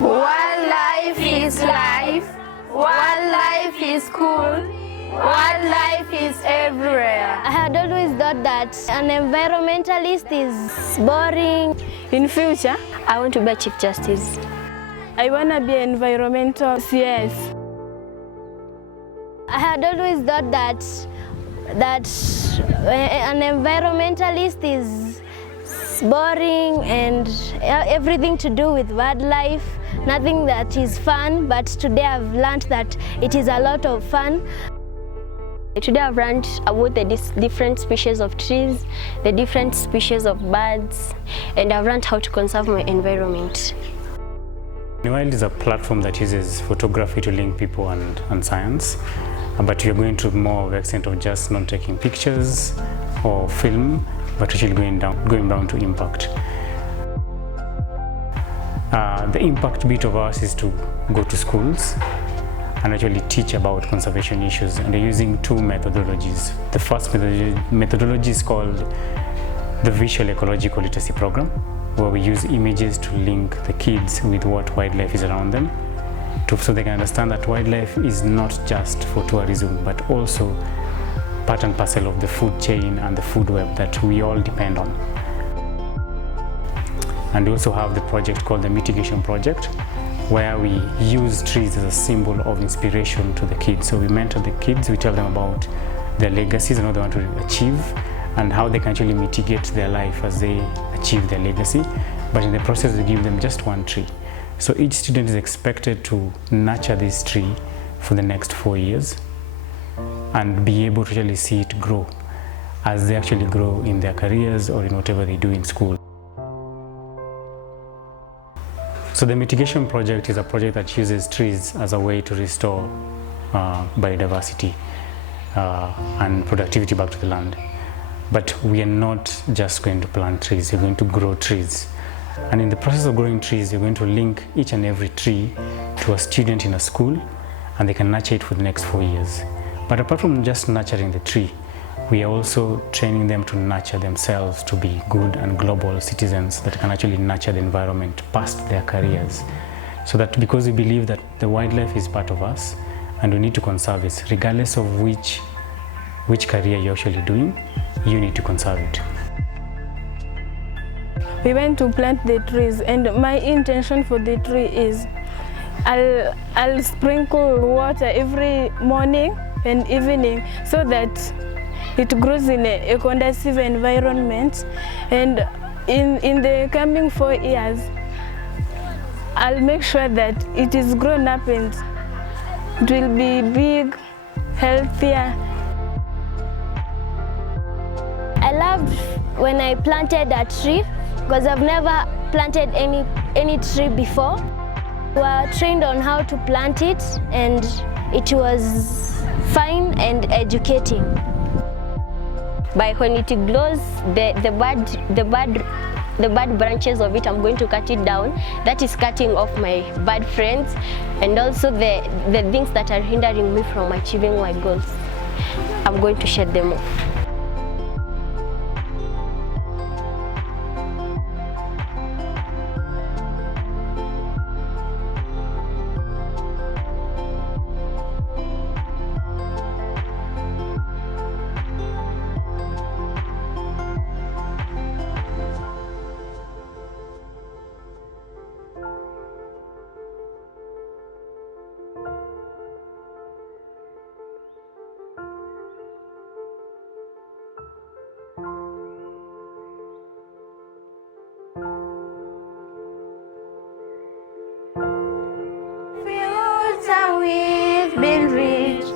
Wildlife is life. Wildlife is cool. Wildlife is everywhere. I had always thought that an environmentalist is boring. In future, I want to be a Chief Justice. I want to be an environmental CS. I had always thought that an environmentalist is boring and everything to do with wildlife, nothing that is fun, but today I've learned that it is a lot of fun. Today I've learned about the different species of trees, the different species of birds, and I've learned how to conserve my environment. Tonywild is a platform that uses photography to link people and science, but we are going to more of the extent of just not taking pictures or film, but actually going down to impact. The impact bit of ours is to go to schools and actually teach about conservation issues, and they're using two methodologies. The first methodology is called the Visual Ecological Literacy Program, where we use images to link the kids with what wildlife is around them, so they can understand that wildlife is not just for tourism, but also part and parcel of the food chain and the food web that we all depend on. And we also have the project called the Mitigation Project, where we use trees as a symbol of inspiration to the kids. So we mentor the kids, we tell them about their legacies and what they want to achieve, and how they can actually mitigate their life as they achieve their legacy. But in the process, we give them just one tree. So each student is expected to nurture this tree for the next 4 years and be able to actually see it grow as they actually grow in their careers or in whatever they do in school. So the Mitigation Project is a project that uses trees as a way to restore biodiversity and productivity back to the land. But we are not just going to plant trees, we're going to grow trees. And in the process of growing trees, we're going to link each and every tree to a student in a school, and they can nurture it for the next 4 years. But apart from just nurturing the tree, we are also training them to nurture themselves to be good and global citizens that can actually nurture the environment past their careers. So that because we believe that the wildlife is part of us and we need to conserve it, regardless of which career you're actually doing, you need to conserve it. We went to plant the trees, and my intention for the tree is I'll sprinkle water every morning and evening so that it grows in a conducive environment, and in the coming 4 years I'll make sure that it is grown up and it will be big, healthier. I loved when I planted a tree because I've never planted any tree before. We were trained on how to plant it, and it was fine and educating. By when it grows, the bad branches of it, I'm going to cut it down. That is cutting off my bad friends and also the things that are hindering me from achieving my goals. I'm going to shed them off. Future we've been reached.